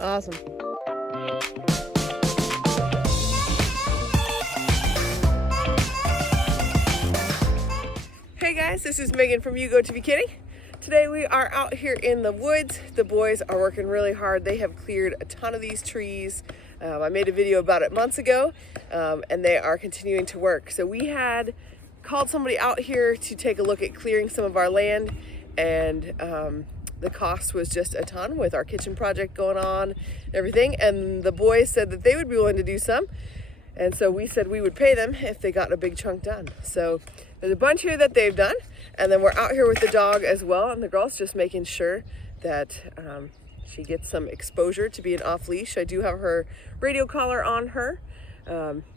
Awesome. Hey guys, this is Megan from You Go to Be Kidding. Today we are out here in the woods. The boys are working really hard. They have cleared a ton of these trees. I made a video about it months ago, and they are continuing to work. So we had called somebody out here to take a look at clearing some of our land, and the cost was just a ton with our kitchen project going on and everything. And the boys said that they would be willing to do some. And so we said we would pay them if they got a big chunk done. So there's a bunch here that they've done. And then we're out here with the dog as well. And the girl's just making sure that she gets some exposure to being off leash. I do have her radio collar on her,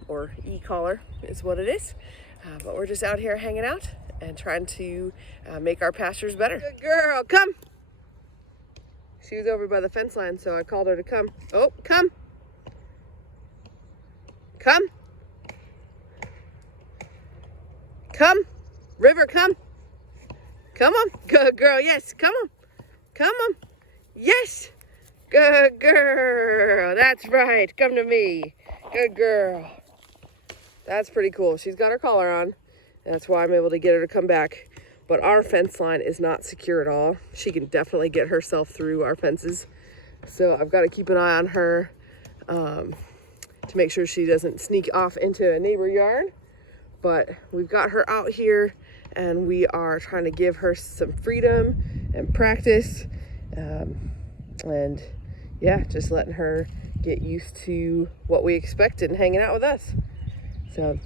or e-collar is what it is. But we're just out here hanging out and trying to make our pastures better. Good girl, come. She was over by the fence line, so I called her to come. Oh, come. Come. Come. River, come. Come on. Good girl. Yes. Come on. Come on. Yes. Good girl. That's right. Come to me. Good girl. That's pretty cool. She's got her collar on. That's why I'm able to get her to come back. But our fence line is not secure at all. She can definitely get herself through our fences. So I've got to keep an eye on her. To make sure she doesn't sneak off into a neighbor yard. But we've got her out here and we are trying to give her some freedom and practice. And yeah, just letting her get used to what we expected and hanging out with us. So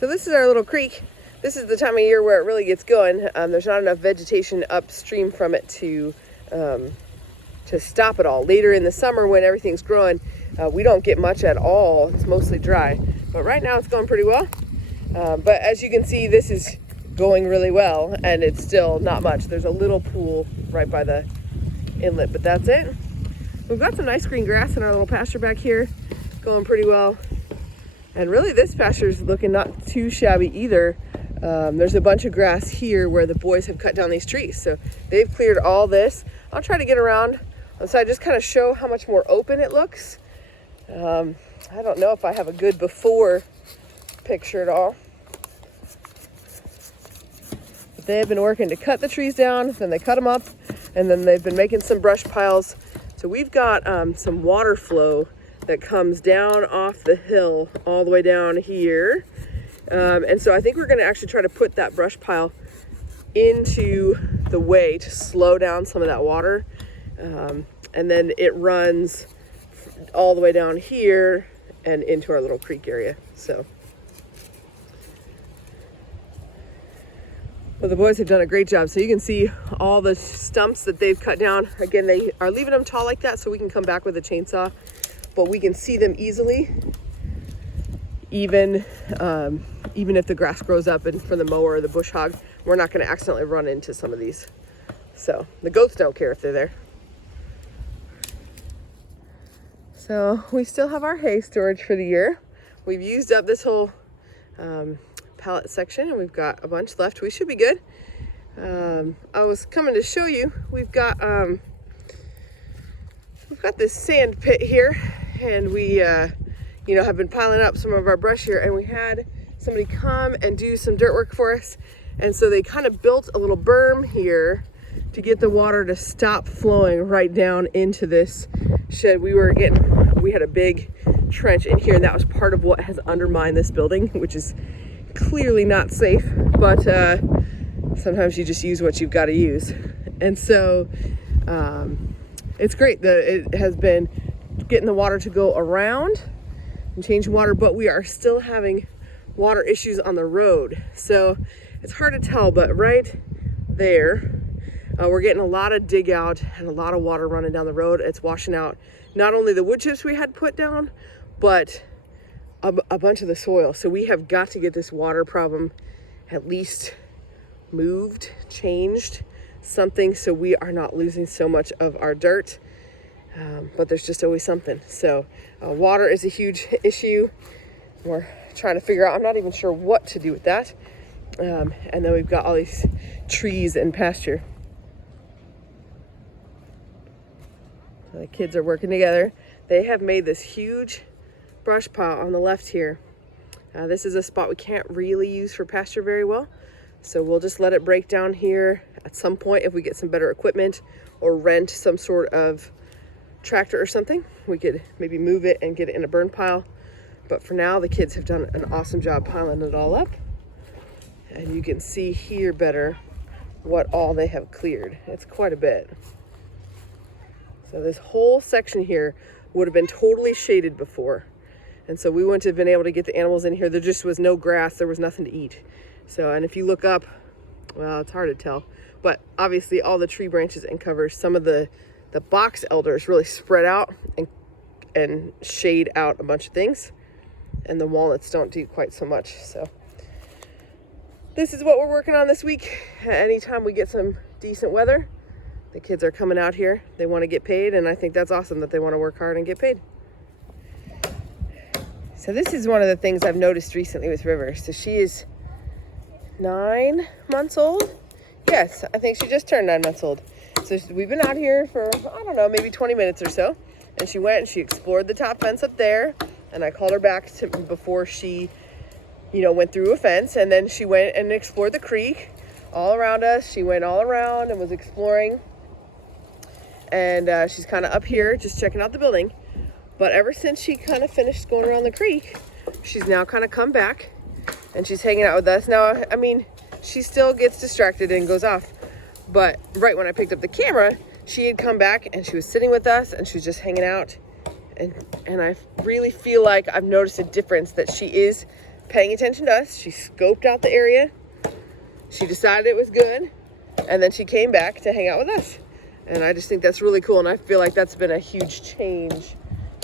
this is our little creek. This is the time of year where it really gets going. There's not enough vegetation upstream from it to stop it all. Later in the summer when everything's growing, we don't get much at all. It's mostly dry. But right now it's going pretty well. But as you can see, this is going really well, and it's still not much. There's a little pool right by the inlet, but that's it. We've got some nice green grass in our little pasture back here, going pretty well. And really this pasture is looking not too shabby either. There's a bunch of grass here where the boys have cut down these trees. So they've cleared all this. I'll try to get around on the side, just kind of show how much more open it looks. I don't know if I have a good before picture at all. But they have been working to cut the trees down, then they cut them up, and then they've been making some brush piles. So we've got some water flow that comes down off the hill all the way down here. And so I think we're going to actually try to put that brush pile into the way to slow down some of that water. And then it runs all the way down here and into our little creek area. So well, the boys have done a great job. So you can see all the stumps that they've cut down. Again, they are leaving them tall like that so we can come back with a chainsaw, but we can see them easily, even if the grass grows up and from the mower or the bush hog, we're not going to accidentally run into some of these. So the goats don't care if they're there. So we still have our hay storage for the year. We've used up this whole pallet section and we've got a bunch left. We should be good. I was coming to show you, we've got this sand pit here, and we have been piling up some of our brush here, and we had somebody come and do some dirt work for us. And so they kind of built a little berm here to get the water to stop flowing right down into this shed. We had a big trench in here, and that was part of what has undermined this building, which is clearly not safe, but sometimes you just use what you've got to use. And so it's great that it has been getting the water to go around and changing water, but we are still having water issues on the road. So it's hard to tell, but right there, we're getting a lot of dig out and a lot of water running down the road. It's washing out not only the wood chips we had put down, but a bunch of the soil. So we have got to get this water problem at least moved, changed, something, so we are not losing so much of our dirt. But there's just always something. So water is a huge issue. We're trying to figure out, I'm not even sure what to do with that. And then we've got all these trees and pasture. So the kids are working together. They have made this huge brush pile on the left here. This is a spot we can't really use for pasture very well. So we'll just let it break down here at some point if we get some better equipment or rent some sort of tractor or something. We could maybe move it and get it in a burn pile. But for now, the kids have done an awesome job piling it all up. And you can see here better what all they have cleared. It's quite a bit. So this whole section here would have been totally shaded before. And so we wouldn't have been able to get the animals in here. There just was no grass. There was nothing to eat. So, and if you look up, well, it's hard to tell, but obviously all the tree branches and covers, some of the box elders really spread out and shade out a bunch of things. And the walnuts don't do quite so much. So this is what we're working on this week. Anytime we get some decent weather, the kids are coming out here. They want to get paid, and I think that's awesome that they want to work hard and get paid. So this is one of the things I've noticed recently with River. So she is 9 months old. Yes, I think she just turned 9 months old. So we've been out here for, I don't know, maybe 20 minutes or so. And she went and she explored the top fence up there. And I called her back before she, went through a fence. And then she went and explored the creek all around us. She went all around and was exploring. And she's kind of up here just checking out the building. But ever since she kind of finished going around the creek, she's now kind of come back and she's hanging out with us. Now, I mean, she still gets distracted and goes off. But right when I picked up the camera, she had come back and she was sitting with us and she was just hanging out. And I really feel like I've noticed a difference that she is paying attention to us. She scoped out the area. She decided it was good. And then she came back to hang out with us. And I just think that's really cool. And I feel like that's been a huge change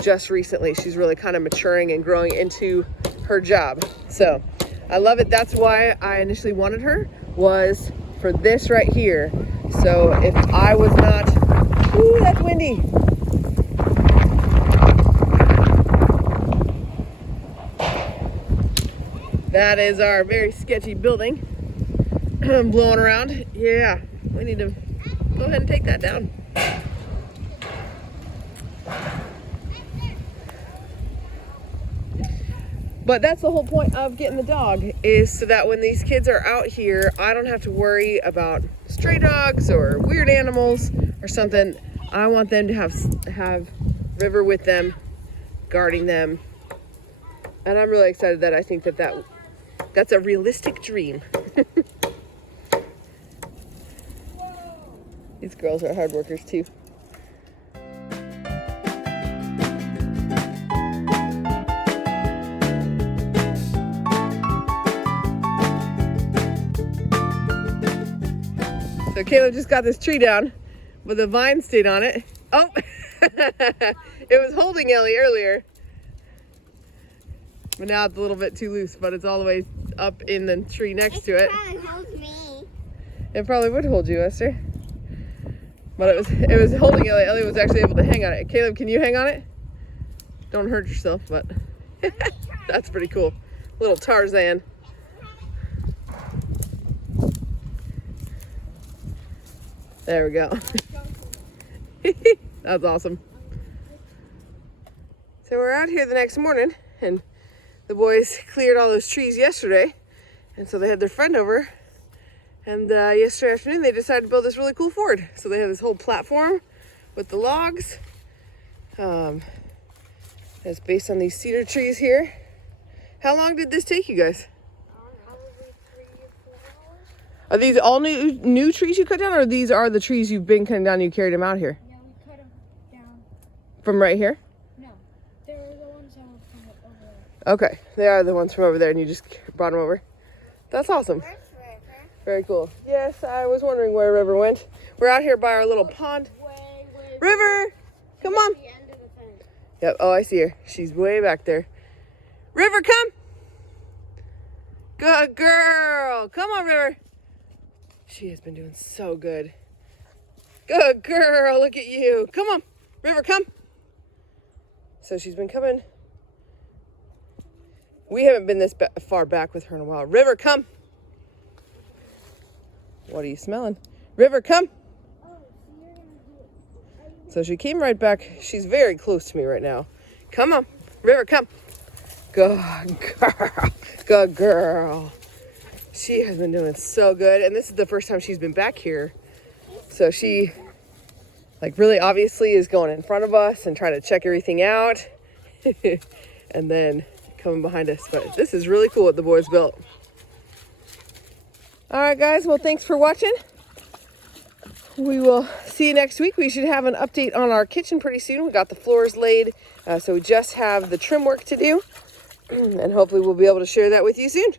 just recently. She's really kind of maturing and growing into her job. So I love it. That's why I initially wanted her, was for this right here. So if I was not, ooh, that's windy. That is our very sketchy building. Blowing around. Yeah, we need to go ahead and take that down. But that's the whole point of getting the dog, is so that when these kids are out here, I don't have to worry about stray dogs or weird animals or something. I want them to have River with them, guarding them. And I'm really excited that I think that's a realistic dream. These girls are hard workers too. So Caleb just got this tree down with a vine stayed on it. Oh, it was holding Ellie earlier. But now it's a little bit too loose, but it's all the way up in the tree next to it. It probably holds me. It probably would hold you, Esther. But it was holding Ellie. Ellie was actually able to hang on it. Caleb, can you hang on it? Don't hurt yourself, but that's pretty cool. Little Tarzan. There we go. That's awesome. So we're out here the next morning, and the boys cleared all those trees yesterday, and so they had their friend over, and yesterday afternoon they decided to build this really cool fort. So they have this whole platform with the logs. It's based on these cedar trees here. How long did this take you guys? Probably 3 or 4 hours. Are these all new trees you cut down, or these are the trees you've been cutting down and you carried them out here? Yeah, we cut them down. From right here? No, they were the ones that were from over there. Okay, they are the ones from over there and you just brought them over. That's awesome. Where's River? Very cool. Yes, I was wondering where River went. We're out here by our little pond. Way River, come on. at the end of the fence. Yep, oh, I see her. She's way back there. River, come. Good girl. Come on, River. She has been doing so good. Good girl, look at you. Come on, River, come. So she's been coming. We haven't been this far back with her in a while. River, come. What are you smelling? River, come. Oh, so you're gonna do it. So she came right back. She's very close to me right now. Come on, River, come. Good girl. Good girl. She has been doing so good. And this is the first time she's been back here. So she, like, really obviously is going in front of us and trying to check everything out. And then coming behind us. But this is really cool what the boys built. All right, guys. Well, thanks for watching. We will see you next week. We should have an update on our kitchen pretty soon. We got the floors laid, so we just have the trim work to do. And hopefully we'll be able to share that with you soon.